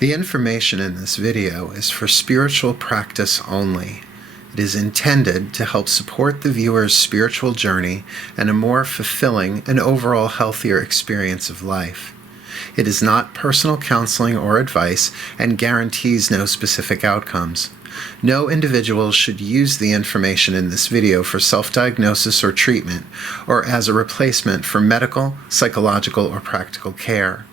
The information in this video is for spiritual practice only. It is intended to help support the viewer's spiritual journey and a more fulfilling and overall healthier experience of life. It is not personal counseling or advice and guarantees no specific outcomes. No individual should use the information in this video for self-diagnosis or treatment, or as a replacement for medical, psychological, or practical care.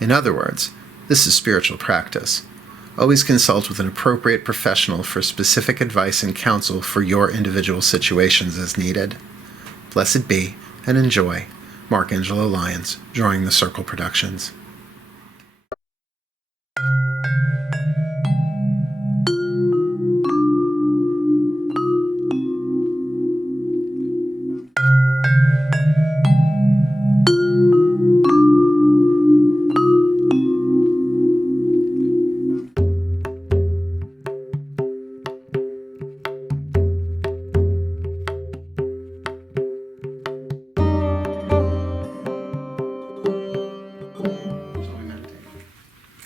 In other words, this is spiritual practice. Always consult with an appropriate professional for specific advice and counsel for your individual situations as needed. Blessed be, and enjoy. Mark Angelo Lyons, Drawing the Circle Productions.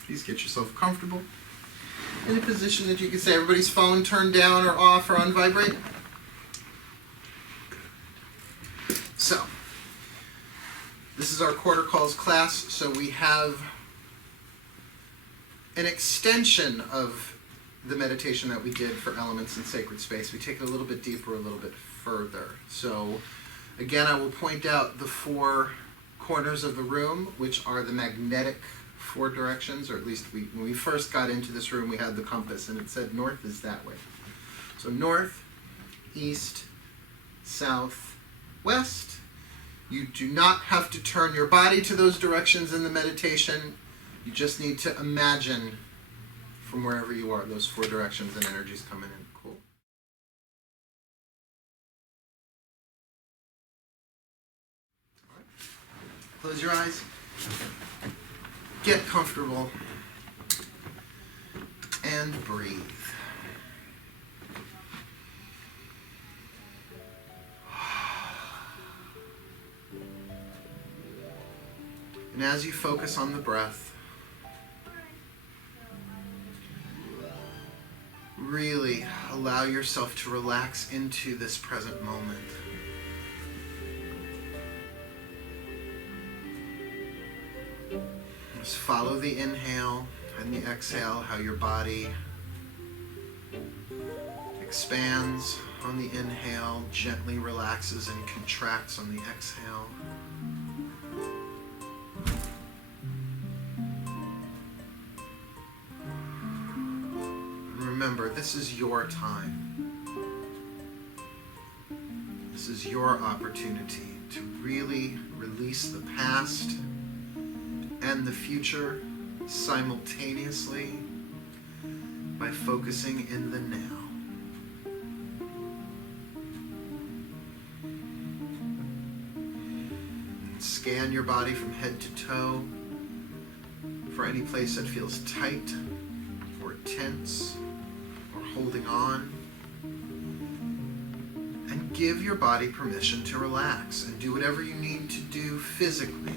Please get yourself comfortable in a position that you can say everybody's phone turned down or off or on vibrate. So, this is our quarter calls class, so we have an extension of the meditation that we did for elements in sacred space. We take it a little bit deeper, a little bit further. So, again, I will point out the four corners of the room, which are the magnetic four directions, or at least when we first got into this room, we had the compass, and it said north is that way. So north, east, south, west. You do not have to turn your body to those directions in the meditation. You just need to imagine from wherever you are, those four directions and energies coming in. Cool. All right. Close your eyes. Get comfortable and breathe. And as you focus on the breath, really allow yourself to relax into this present moment. Just follow the inhale and the exhale, how your body expands on the inhale, gently relaxes and contracts on the exhale. And remember, this is your time. This is your opportunity to really release the past and the future simultaneously by focusing in the now. And scan your body from head to toe for any place that feels tight or tense or holding on. And give your body permission to relax and do whatever you need to do physically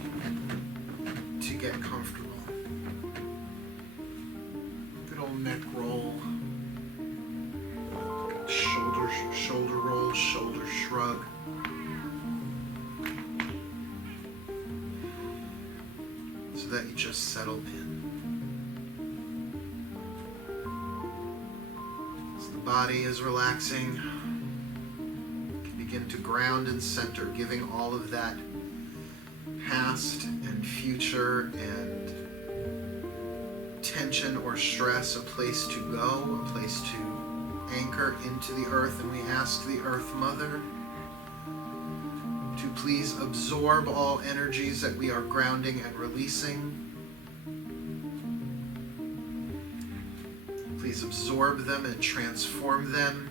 to get comfortable. Good old neck roll, shoulder roll, shoulder shrug. So that you just settle in. As the body is relaxing, you can begin to ground and center, giving all of that past and future and tension or stress a place to go, a place to anchor into the earth. And we ask the Earth Mother to please absorb all energies that we are grounding and releasing. Please absorb them and transform them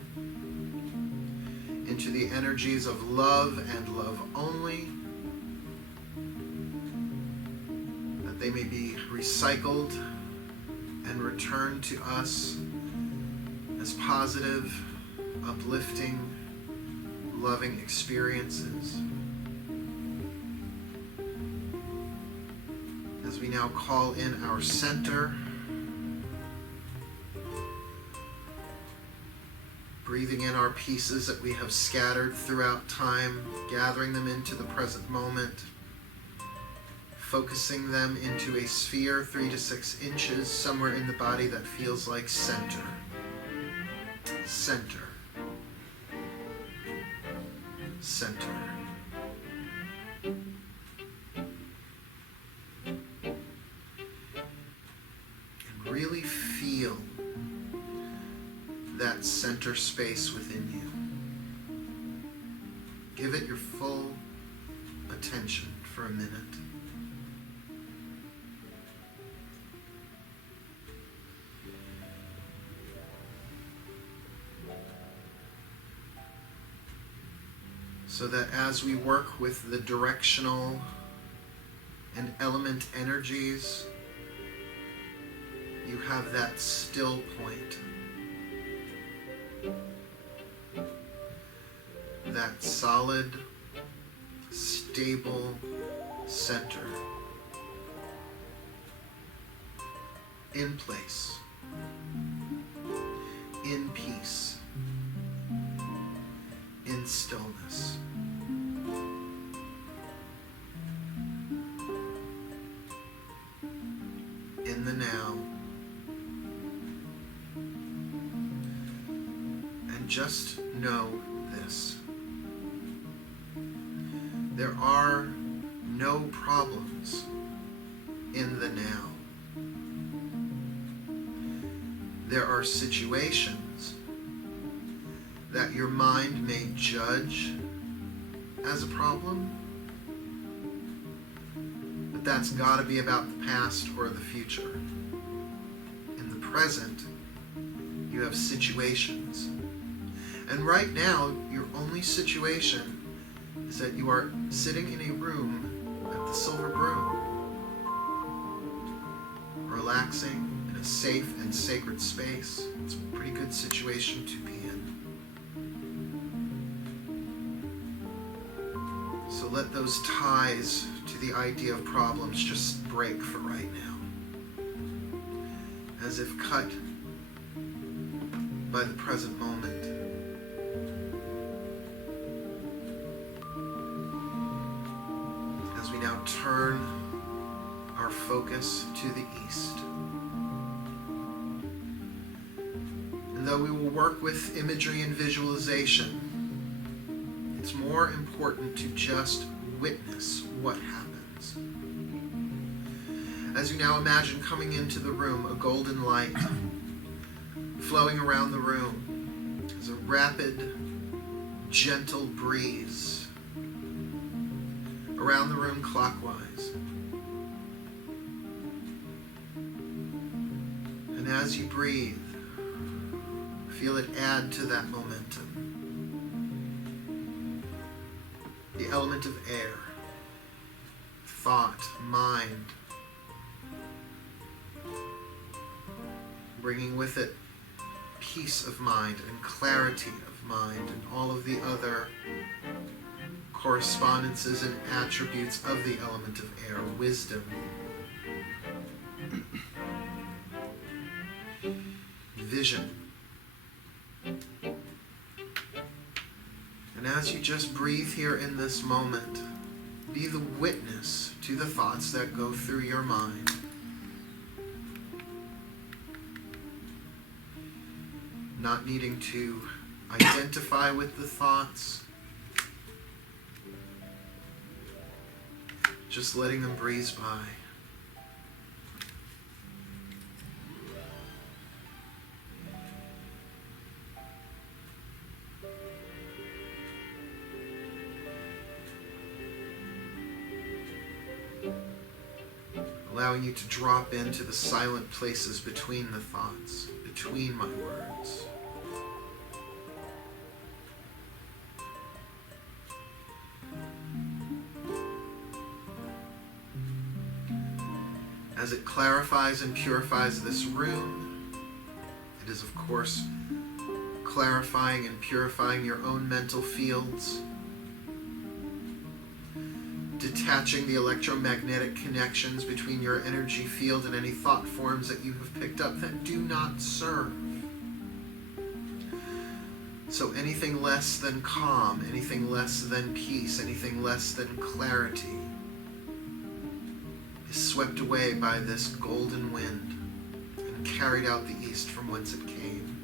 into the energies of love and love only, that they may be recycled and returned to us as positive, uplifting, loving experiences. As we now call in our center, breathing in our pieces that we have scattered throughout time, gathering them into the present moment, focusing them into a sphere 3 to 6 inches, somewhere in the body that feels like center. Center. Center. And really feel that center space within you. Give it your full attention for a minute. So that as we work with the directional and element energies, you have that still point. That solid, stable center. In place. In peace. In stillness. In the now. And just know this. There are no problems in the now. There are situations that your mind may judge as a problem, but that's got to be about the past or the future. In the present, you have situations. And right now, your only situation is that you are sitting in a room at the Silver Broom, relaxing in a safe and sacred space. It's a pretty good situation to be in. So let those ties to the idea of problems just break for right now. As if cut by the present moment. As we now turn our focus to the east. And though we will work with imagery and visualization, it's more important to just witness what happens. As you now imagine coming into the room, a golden light flowing around the room as a rapid, gentle breeze around the room clockwise. And as you breathe, feel it add to that momentum. The element of air, thought, mind, bringing with it peace of mind and clarity of mind and all of the other correspondences and attributes of the element of air, wisdom, vision. And as you just breathe here in this moment, be the witness to the thoughts that go through your mind. Not needing to identify with the thoughts, just letting them breeze by. Allowing you to drop into the silent places between the thoughts, between my words. As it clarifies and purifies this room, it is of course clarifying and purifying your own mental fields, detaching the electromagnetic connections between your energy field and any thought forms that you have picked up that do not serve. So anything less than calm, anything less than peace, anything less than clarity is swept away by this golden wind and carried out the east from whence it came.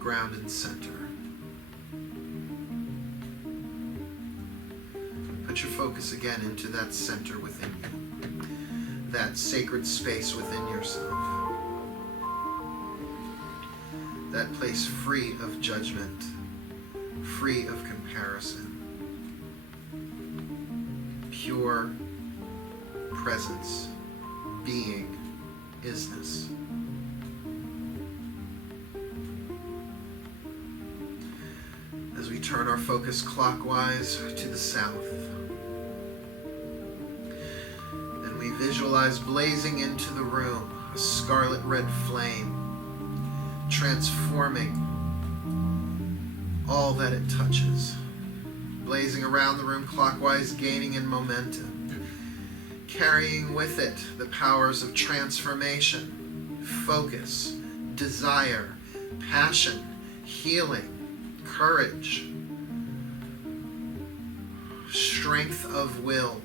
Ground and center. Put your focus again into that center within you, that sacred space within yourself, that place free of judgment, free of comparison, pure presence, being, isness. As we turn our focus clockwise to the south, and we visualize blazing into the room a scarlet red flame, transforming all that it touches, blazing around the room clockwise, gaining in momentum, carrying with it the powers of transformation, focus, desire, passion, healing, courage, strength of will,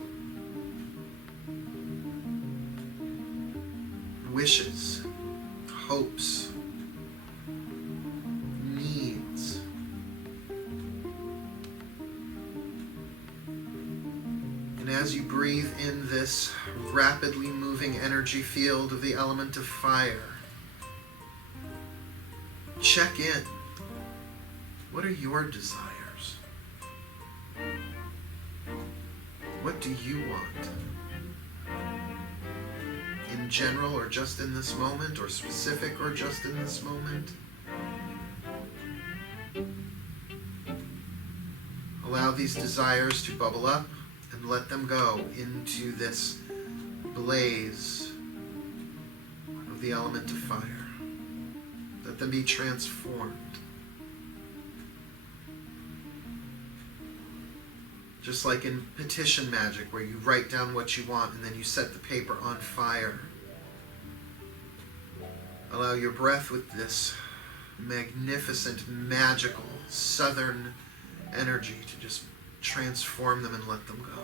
wishes, hopes, needs. And as you breathe in this rapidly moving energy field of the element of fire, check in. What are your desires? What do you want? In general, or just in this moment, or specific, or just in this moment? Allow these desires to bubble up and let them go into this blaze of the element of fire. Let them be transformed. Just like in petition magic, where you write down what you want and then you set the paper on fire. Allow your breath with this magnificent, magical, southern energy to just transform them and let them go.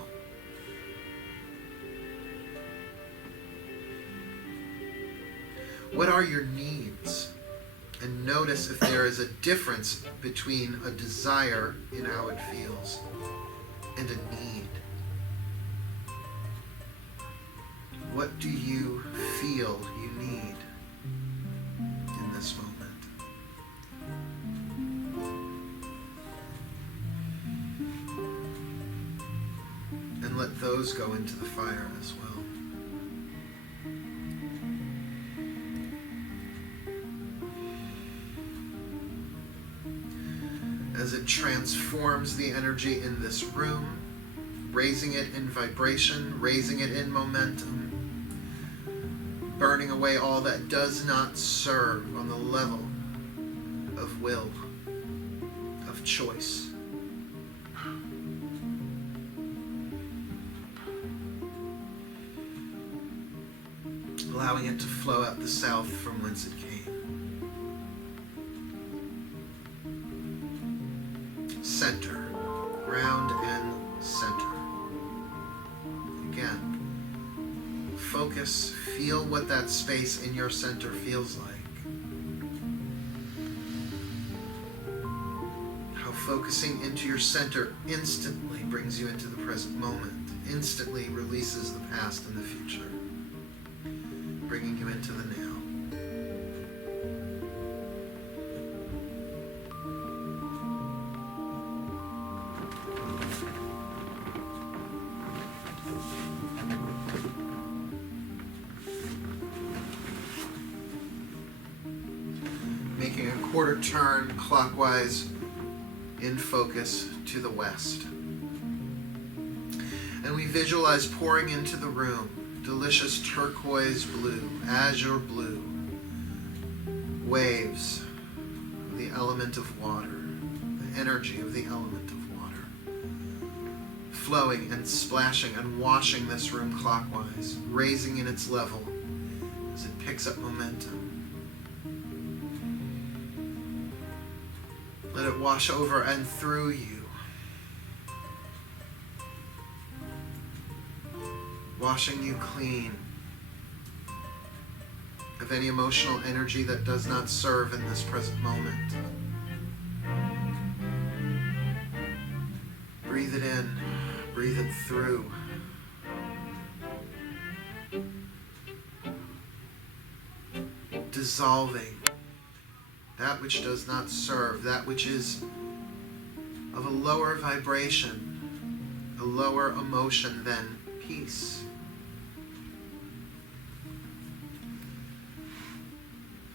What are your needs? And notice if there is a difference between a desire in how it feels and a need. What do you feel you need in this moment? And let those go into the fire as well. As it transforms the energy in this room, raising it in vibration, raising it in momentum, burning away all that does not serve on the level of will, of choice. Allowing it to flow out the south from whence it came. Center, ground and center. Again, focus, feel what that space in your center feels like. How focusing into your center instantly brings you into the present moment, instantly releases the past and the future, bringing you into the now. Making a quarter turn clockwise in focus to the west. And we visualize pouring into the room delicious turquoise blue, azure blue, waves of the element of water, the energy of the element of water, flowing and splashing and washing this room clockwise, raising in its level as it picks up momentum. Let it wash over and through you, washing you clean of any emotional energy that does not serve in this present moment. Breathe it in, breathe it through. Dissolving that which does not serve, that which is of a lower vibration, a lower emotion than peace.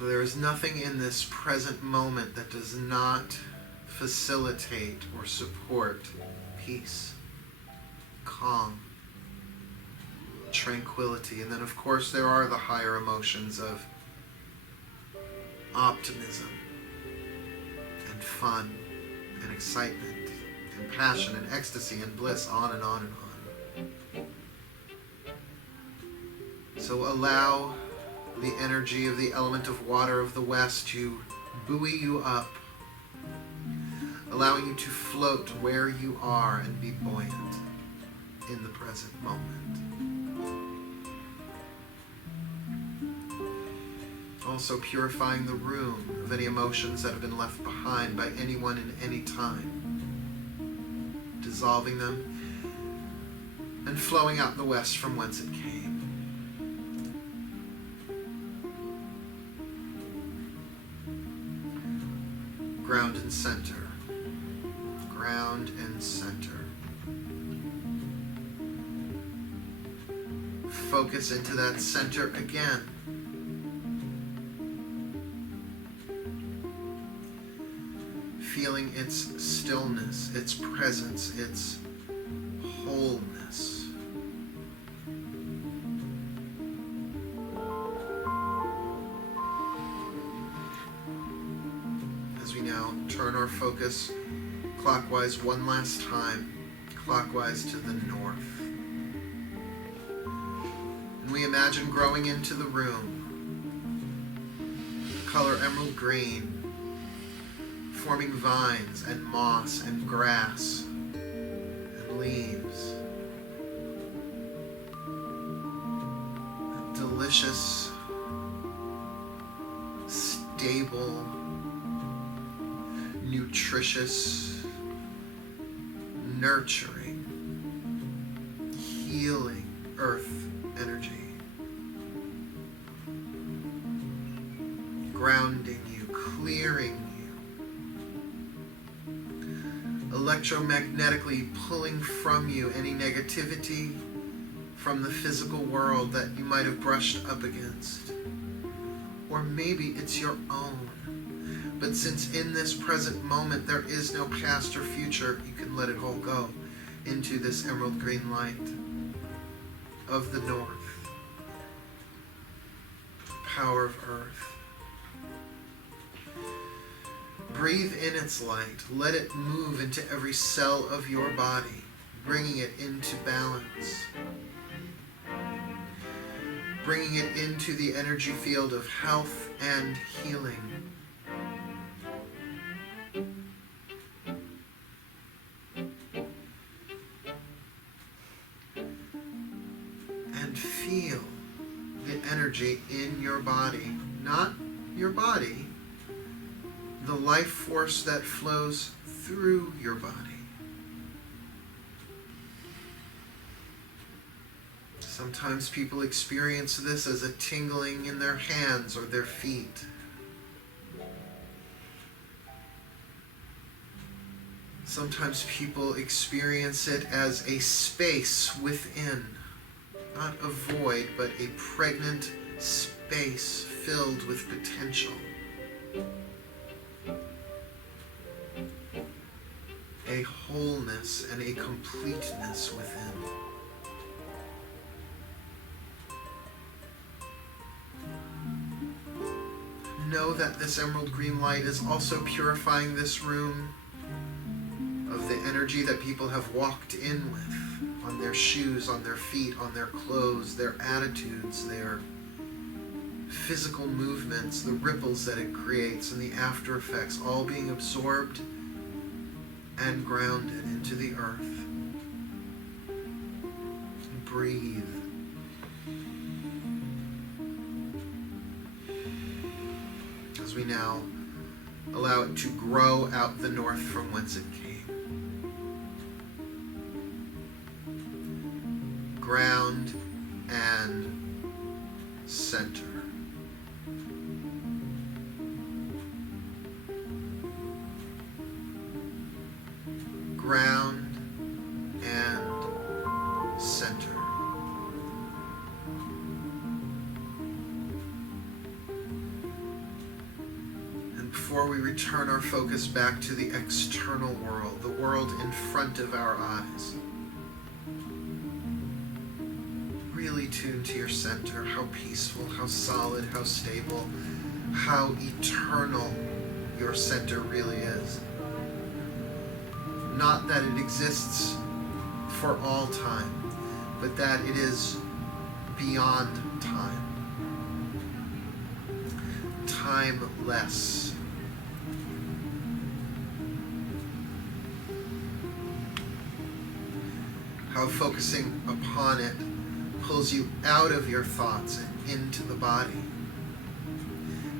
There is nothing in this present moment that does not facilitate or support peace, calm, tranquility. And then of course there are the higher emotions of optimism and fun and excitement and passion and ecstasy and bliss, on and on and on. So allow the energy of the element of water of the West to buoy you up, allowing you to float where you are and be buoyant in the present moment. Also purifying the room of any emotions that have been left behind by anyone in any time, dissolving them and flowing out the West from whence it came. Ground and center. Ground and center. Focus into that center again. Feeling its stillness, its presence, its wholeness. As we now turn our focus clockwise one last time, clockwise to the north. And we imagine growing into the room, color emerald green, forming vines and moss and grass and leaves. A delicious, stable, nutritious, nurturing, healing earth energy. Grounding you, clearing electromagnetically pulling from you any negativity from the physical world that you might have brushed up against. Or maybe it's your own. But since in this present moment there is no past or future, you can let it all go into this emerald green light of the north. Power of earth. Breathe in its light. Let it move into every cell of your body, bringing it into balance. Bringing it into the energy field of health and healing. And feel the energy in your body, not your body, the life force that flows through your body. Sometimes people experience this as a tingling in their hands or their feet. Sometimes people experience it as a space within, not a void, but a pregnant space filled with potential. A wholeness and a completeness within. Know that this emerald green light is also purifying this room of the energy that people have walked in with, on their shoes, on their feet, on their clothes, their attitudes, their physical movements, the ripples that it creates, and the after effects, all being absorbed and grounded into the earth. Breathe. As we now allow it to grow out the north from whence it came. Ground and center. Ground and center. And before we return our focus back to the external world, the world in front of our eyes, really tune to your center, how peaceful, how solid, how stable, how eternal your center really is. Not that it exists for all time, but that it is beyond time. Timeless. How focusing upon it pulls you out of your thoughts and into the body.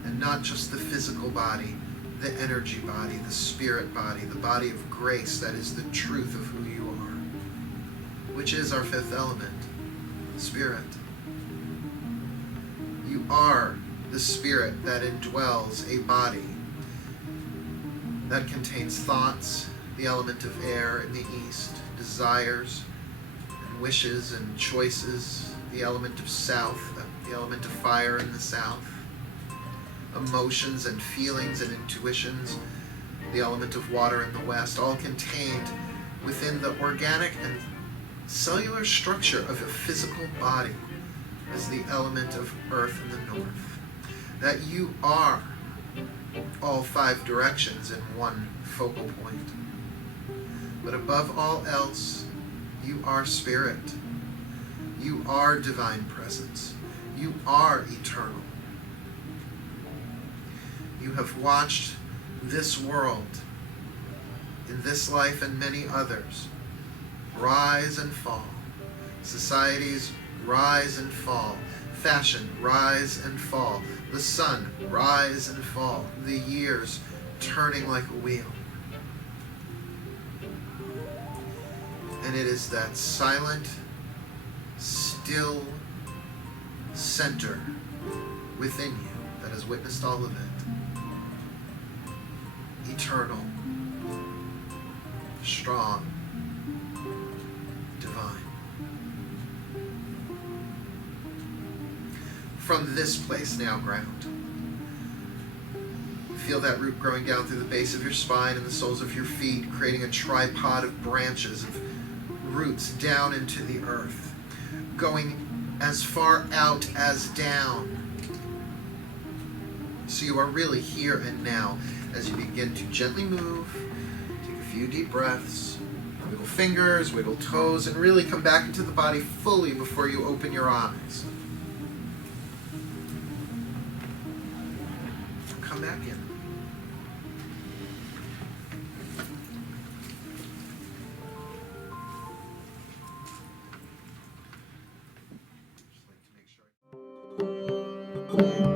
And not just the physical body, the energy body, the spirit body, the body of grace that is the truth of who you are, which is our fifth element, spirit. You are the spirit that indwells a body that contains thoughts, the element of air in the east, desires and wishes and choices, the element of south, the element of fire in the south, emotions and feelings and intuitions, the element of water in the west, all contained within the organic and cellular structure of a physical body as the element of earth in the north. That you are all five directions in one focal point. But above all else, you are spirit. You are divine presence. You are eternal. You have watched this world, in this life and many others, rise and fall. Societies rise and fall. Fashion rise and fall. The sun rise and fall. The years turning like a wheel. And it is that silent, still center within you that has witnessed all of it. Eternal, strong, divine. From this place now, ground. Feel that root growing down through the base of your spine and the soles of your feet, creating a tripod of branches, of roots down into the earth, going as far out as down. So you are really here and now as you begin to gently move, take a few deep breaths, wiggle fingers, wiggle toes, and really come back into the body fully before you open your eyes. Come back in. Just like to make sure.